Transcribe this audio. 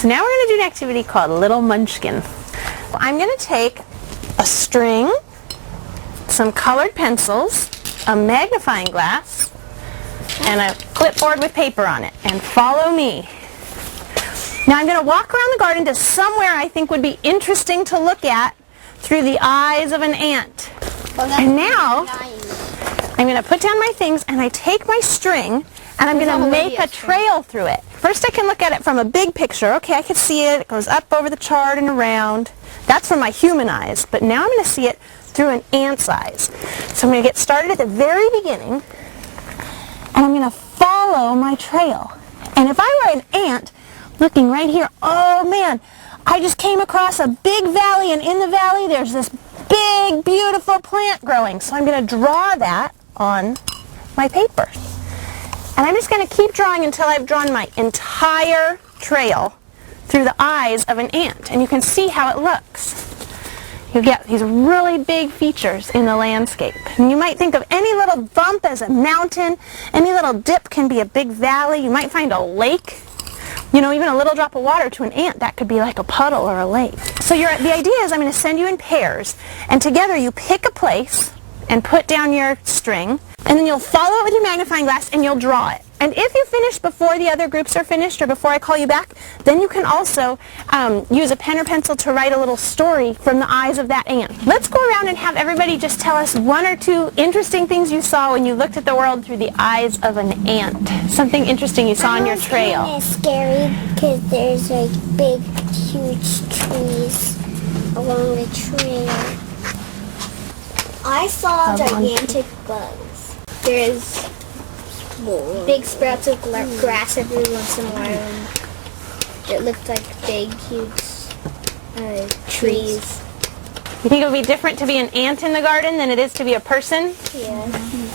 So now we're going to do an activity called Little Munchkin. I'm going to take a string, some colored pencils, a magnifying glass, and a clipboard with paper on it, and follow me. Now I'm going to walk around the garden to somewhere I think would be interesting to look at through the eyes of an ant. And now I'm going to put down my things and I take my string and I'm going to make a trail through it. First I can look at it from a big picture. Okay, I can see it. It goes up over the chart and around. That's from my human eyes. But now I'm going to see it through an ant's eyes. So I'm going to get started at the very beginning and I'm going to follow my trail. And if I were an ant looking right here, oh man, I just came across a big valley, and in the valley there's this big, beautiful plant growing. So I'm going to draw that on my paper. And I'm just going to keep drawing until I've drawn my entire trail through the eyes of an ant. And you can see how it looks. You get these really big features in the landscape. And you might think of any little bump as a mountain. Any little dip can be a big valley. You might find a lake. You know, even a little drop of water to an ant, that could be like a puddle or a lake. So the idea is I'm going to send you in pairs, and together you pick a place and put down your string, and then you'll follow it with your magnifying glass and you'll draw it. And if you finish before the other groups are finished or before I call you back, then you can also use a pen or pencil to write a little story from the eyes of that ant. Let's go around and have everybody just tell us one or two interesting things you saw when you looked at the world through the eyes of an ant. Something interesting you saw on your trail. It's scary because there's like big, huge trees along the trail. I saw gigantic bugs. There's big sprouts of grass every once in a while. It looked like big, huge trees. You think it would be different to be an ant in the garden than it is to be a person? Yeah.